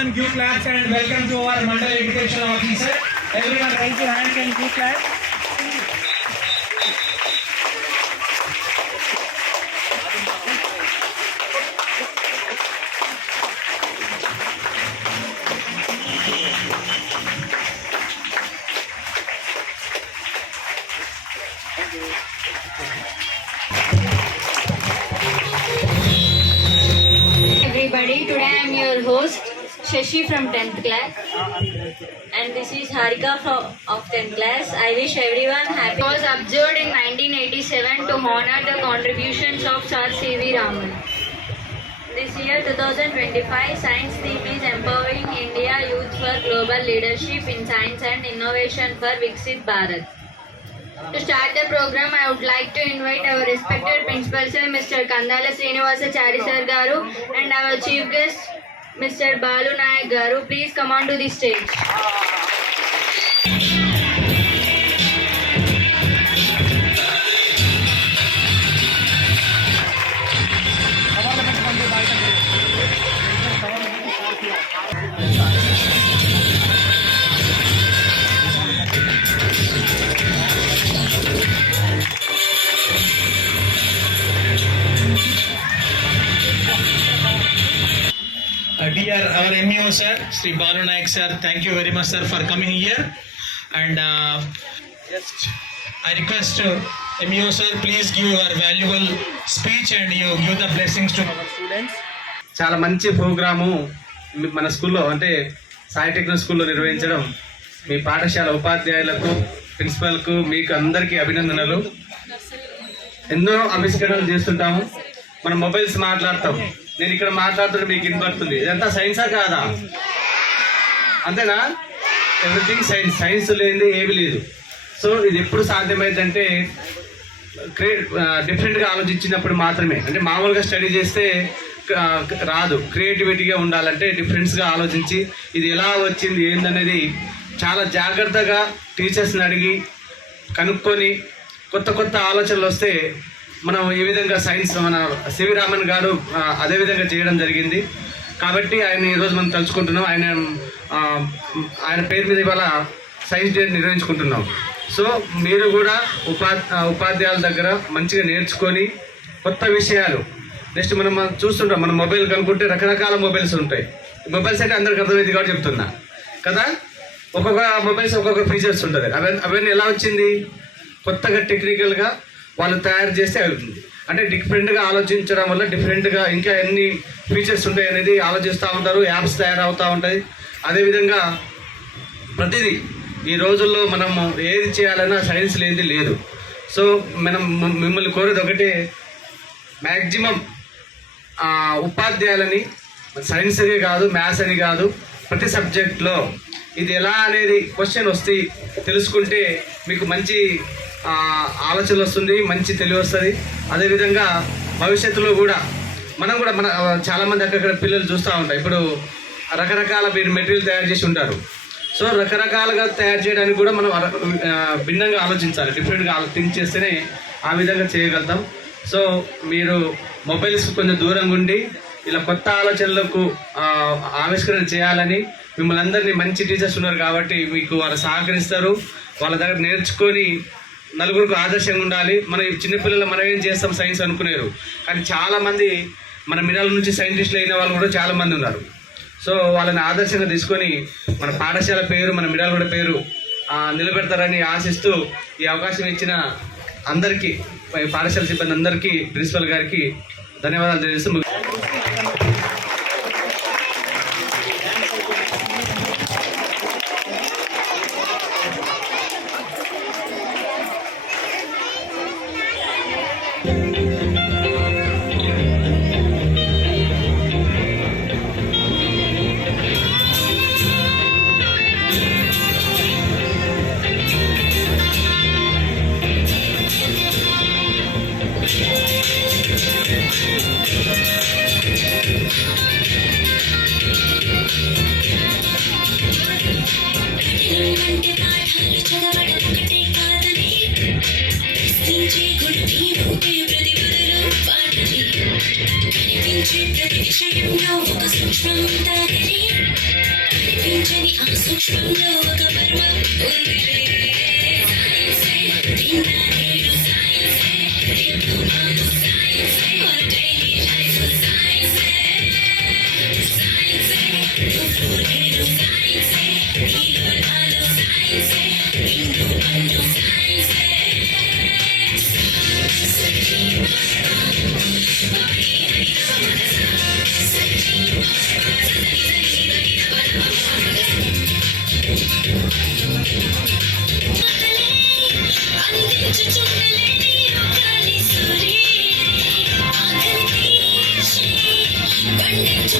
Everyone give claps and welcome to our Mandal Education Officer. Everyone raise your hands and give claps. Shashi from 10th class and this is Harika from of 10th class. I wish everyone happy. It was observed in 1987 to honor the contributions of Sir C.V. Raman. This year 2025 science theme is empowering India youth for global leadership in science and innovation for Viksit Bharat. To start the program, I would like to invite our respected principal sir, Mr. Kandala Srinivasa Chari garu, and our chief guest, Mr. Balu Nayak garu. Please come on to the stage. Welcome sir Shri Balu Naik sir thank you very much sir for coming here and I request um you sir please give your valuable speech and you give the blessings to students చాలా మంచి programme మన స్కూల్లో అంటే Sai technique స్కూల్లో నిర్వహించడం మీ పాఠశాల ఉపాధ్యాయులకు ప్రిన్సిపల్కు మీకు అందరికీ అభినందనలు. ఎన్నో ఆవిష్కరణలు చేస్తుంటాము. మనం మొబైల్స్ మాట్లాడతాం. నేను ఇక్కడ మాట్లాడుతుంటే మీకు వినపడుతుంది. ఇదంతా సైన్సా కాదా? అంతేనా? ఎవ్రీథింగ్ సైన్స్ సైన్స్ లేనిది ఏమీ లేదు. సో ఇది ఎప్పుడు సాధ్యమైందంటే క్రియేట్ డిఫరెంట్గా ఆలోచించినప్పుడు మాత్రమే. అంటే మామూలుగా స్టడీ చేస్తే రాదు. క్రియేటివిటీగా ఉండాలంటే డిఫరెన్స్గా ఆలోచించి ఇది ఎలా వచ్చింది ఏందనేది చాలా జాగ్రత్తగా టీచర్స్ని అడిగి కనుక్కొని కొత్త కొత్త ఆలోచనలు వస్తే మనం ఏ విధంగా సైన్స్ మన సివి రామన్ గారు అదే విధంగా చేయడం జరిగింది. కాబట్టి ఆయన ఈరోజు మనం తలుచుకుంటున్నాం. ఆయన ఆయన పేరు మీద ఇవాళ సైన్స్ డే నిర్వహించుకుంటున్నాం. సో మీరు కూడా ఉపా ఉపాధ్యాయుల దగ్గర మంచిగా నేర్చుకొని కొత్త విషయాలు నెక్స్ట్ మనం మనం చూస్తుంటాం. మనం మొబైల్ కనుక్కుంటే రకరకాల మొబైల్స్ ఉంటాయి. మొబైల్స్ అంటే అందరికి అర్థమైంది కాబట్టి చెప్తున్నా. కదా? ఒక్కొక్క మొబైల్స్ ఒక్కొక్క ఫీచర్స్ ఉంటుంది. అవన్నీ అవన్నీ ఎలా వచ్చింది? కొత్తగా టెక్నికల్గా వాళ్ళు తయారు చేస్తే అవుతుంది. అంటే డిఫరెంట్గా ఆలోచించడం వల్ల డిఫరెంట్గా ఇంకా ఎన్ని ఫీచర్స్ ఉంటాయి అనేది ఆలోచిస్తూ ఉంటారు యాప్స్ తయారవుతూ ఉంటాయి. అదేవిధంగా ప్రతిదీ ఈ రోజుల్లో మనం ఏది చేయాలన్నా సైన్స్ లేనిది లేదు. సో మనం మిమ్మల్ని కోరేది ఒకటే మ్యాక్సిమం ఉపాధ్యాయులని సైన్స్ అని కాదు మ్యాథ్స్ అని కాదు ప్రతి సబ్జెక్ట్లో ఇది ఎలా అనేది క్వశ్చన్ వస్తే తెలుసుకుంటే మీకు మంచి ఆలోచనలు వస్తుంది మంచి తెలివి వస్తుంది. అదేవిధంగా భవిష్యత్తులో కూడా మనం కూడా మన చాలామంది అక్కడ పిల్లలు చూస్తూ ఉంటాయి ఇప్పుడు రకరకాల మీరు మెటీరియల్ తయారు చేసి ఉంటారు. సో రకరకాలుగా తయారు చేయడానికి కూడా మనం అర- భిన్నంగా ఆలోచించాలి. డిఫరెంట్గా థింక్ చేస్తేనే ఆ విధంగా చేయగలుగుతాం. సో మీరు మొబైల్స్ కొంచెం దూరంగా ఉండి ఇలా కొత్త ఆలోచనలకు ఆవిష్కరణ చేయాలని మిమ్మల్ని అందరినీ మంచి టీచర్స్ ఉన్నారు కాబట్టి మీకు వాళ్ళు సహకరిస్తారు. వాళ్ళ దగ్గర నేర్చుకొని నలుగురికి ఆదర్శంగా ఉండాలి. మన చిన్నపిల్లలు మనం ఏం చేస్తాం? సైన్స్ అనుకునేరు. కానీ చాలామంది మన మినాల నుంచి సైంటిస్టులు అయిన వాళ్ళు కూడా చాలామంది ఉన్నారు. సో వాళ్ళని ఆదర్శంగా తీసుకొని మన పాఠశాల పేరు మన మిడాలగూడ పేరు నిలబెడతారని ఆశిస్తూ ఈ అవకాశం ఇచ్చిన అందరికీ పాఠశాల సిబ్బంది అందరికీ ప్రిన్సిపల్ గారికి ధన్యవాదాలు తెలియజేస్తూ Thank you. పండించు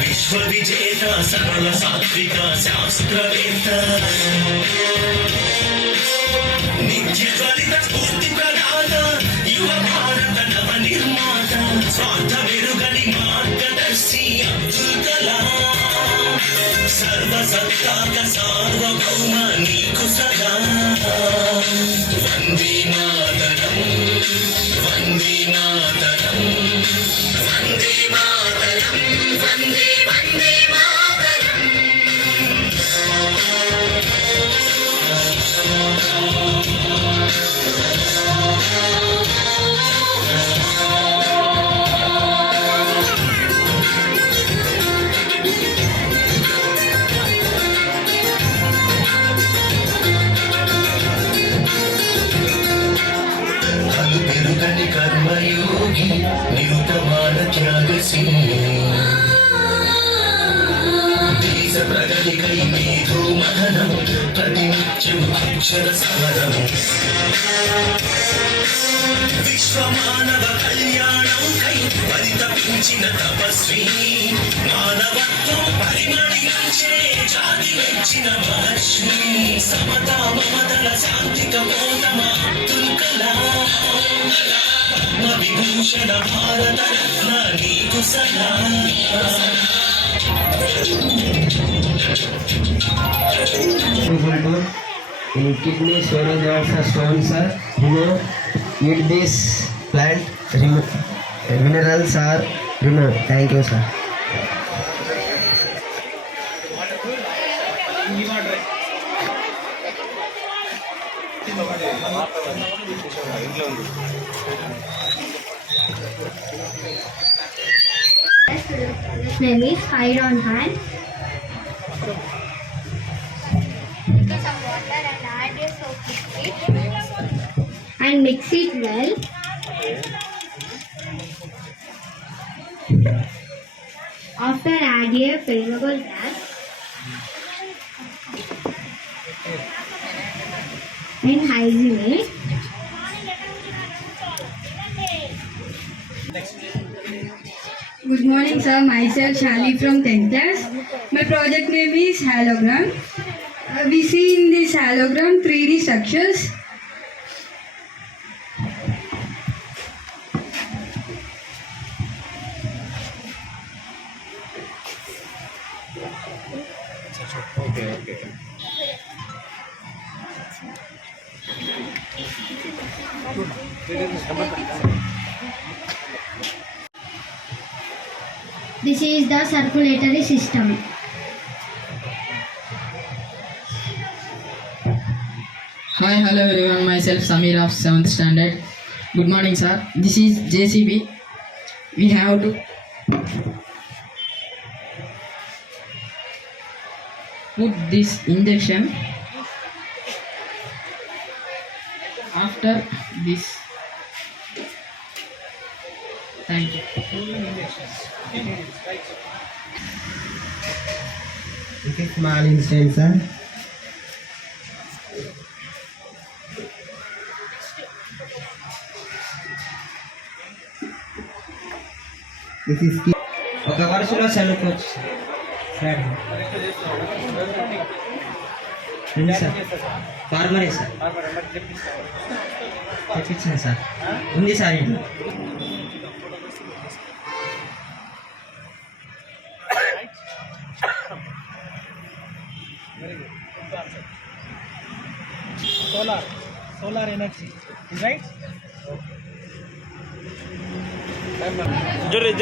విశ్వ విజేత సకల సాత్విక శాస్త్రవేత్త. నిత్య జ్వలిత స్ఫూర్తి సర్వసత్తాక సార్వభౌమ నీకు సదా. వందే అక్షర సమరము విశ్వమానవ కళ్యాణం కై పరితపించిన తపస్వి మానవత్వం పరిమళించే జాతి మెచ్చిన మహర్షి సమతా మమతల శాంతిక మోతమ అబ్దుల్ కలాం పద్మ విభూషణ భారత రత్న నీకు సదా Thank you. Kidney storage of the stones are removed. Eat this plant uh, minerals are removed. Thank you, sir. Name is hide on hand. And mix it well. After add a flammable gas and hygiene it. Good morning, sir. Myself Shali from 10th class. My project name is halogram. Uh, we see in this halogram 3D structures. This is the circulatory system. Hi, hello everyone. Myself Samir of 7th standard. Good morning, sir. This is JCB. We have to put this injection after this. Thank you. This is small incident, sir. This is key. ఒక వరుసలో చదువుకోవచ్చు sir ఉంది sir ఫార్మరే sir తెప్పించింది sir ఉంది sir ఇంట్లో very good solar solar energy right okay जोरे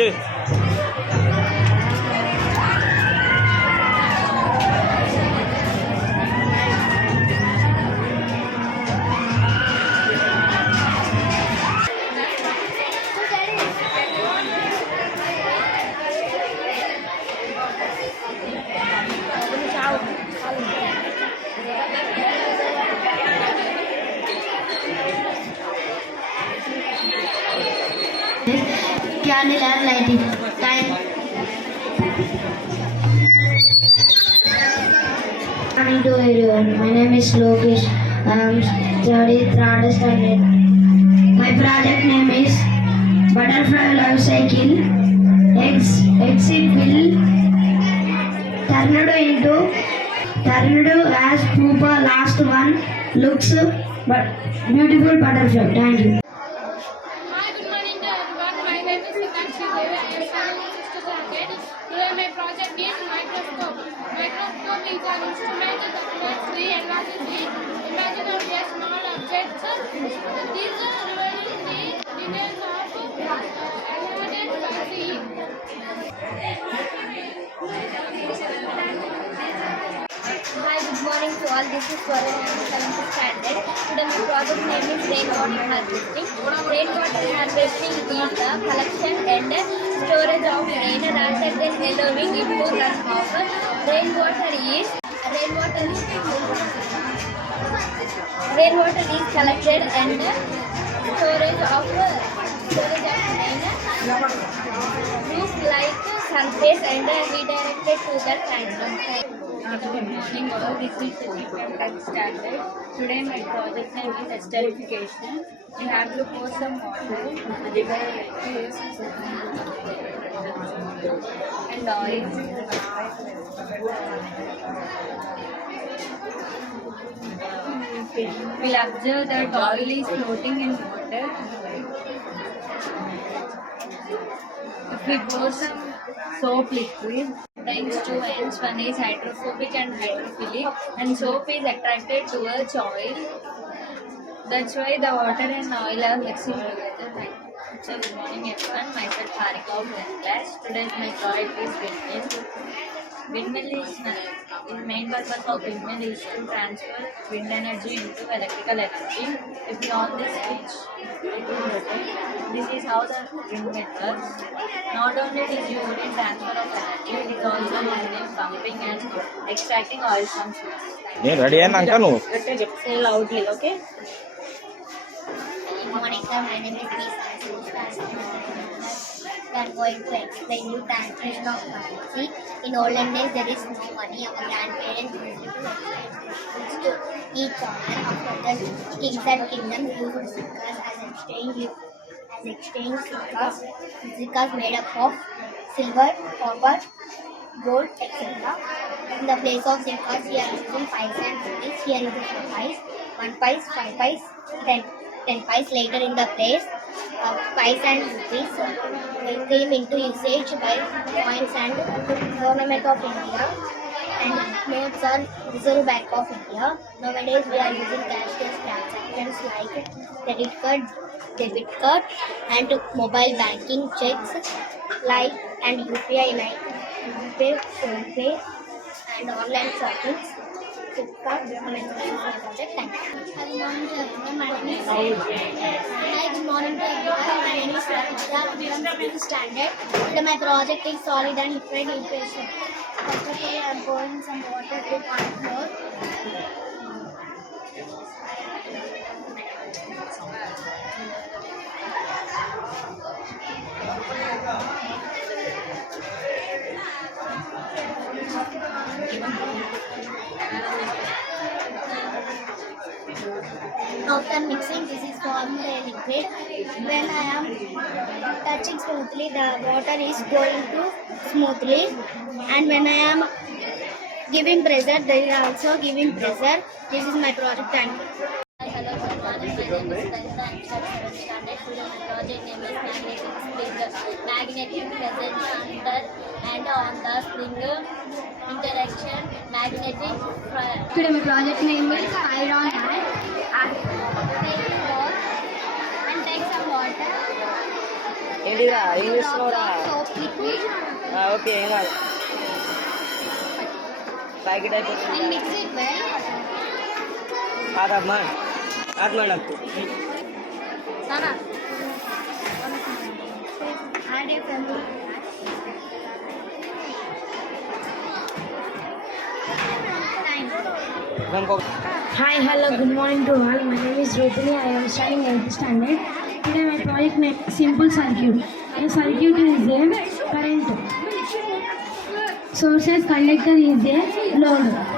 right Candle and lighting. Time. Morning to everyone. My name is Lokesh. I am studying third standard. My project name is Butterfly Life Cycle. x exit will tornado into tornado as pupa last one looks but beautiful butterfly. Thank you. My is microscope. Microscope is an instrument that three advances the imaginary a small objects. These are revealing the details of animated by seeing. Hi, good morning to all. This is Swaran, I am seventh standard. Today my project name is rainwater harvesting. Rainwater harvesting is the collection and storage of rain rather than allowing it to run off. Rainwater is rainwater is rainwater is collected and storage of storage of rain looks like surface and redirected to the plant. Good morning all, this is Shruti from 10th standard. Today my project name is esterification. We have to pour some water and oil. We'll observe that oil is floating in water. If we pour some soap liquid, brings two ends. One is hydrophobic and hydrophilic, and soap is attracted towards oil. That's why the water and oil are mixing together. So good morning everyone. Myself Harika of 10th class. Today's my project is windmill. Windmill is uh, the main purpose of windmill is to transfer wind energy into electrical energy. If we on this switch, it will. This is how the windmill works. Not only it is used in transfer of energy, it is also used in pumping and extracting oil from fish. నేను ready అయినా అంకా నువ్వు Say loudly, okay? Good morning, sir. My name is Lisa. We are going to explain you translation of currency. In olden days, there is no money. Our grandparents used to, to each other. After the kings and kingdoms used siccas as exchange, as exchange siccas. Siccas made up of silver, copper, gold, etc. In the place of siccas, we are using pies and rupees. Here is the pies, one pies, five pies, ten. 10 pies later in the place uh, pies and rupees uh, came into usage by coins and government of India and notes are Reserve Bank of India. Nowadays we are using cashless transactions like credit card, debit card, and mobile banking checks like and UPI like UPay, PhonePay, and online shopping. Flipkart project time. Good morning to everyone. My name is Pratita. We are fifth standard. And my project is solid and liquid equation. First of all, I am pouring some water to one floor. Thank you. After mixing, this is formed a liquid. When I am touching smoothly, the water is going to smoothly. And when I am giving pressure, they are also giving pressure. This is my project. Thank you. Hello, good morning. My name is Kavita. I'm from standard. Today my project name is magnetic spring. Magnetic presence under and on the spring interaction. Magnetic fri- Today my project name is Iron ఏంటిరా ఏం Two drops చేస్తున్నావురా of soap liquid okay ఏం కాదు packet అయిపోతుంది and mix it well. కాదమ్మా ఆత్మ నాకు Sana. Add a family. Time. ఇంకో Hi, hello, good morning to all. My name is Rupini. I am studying 8th standard. एक simple circuit ये circuit is the current sources conductor is the load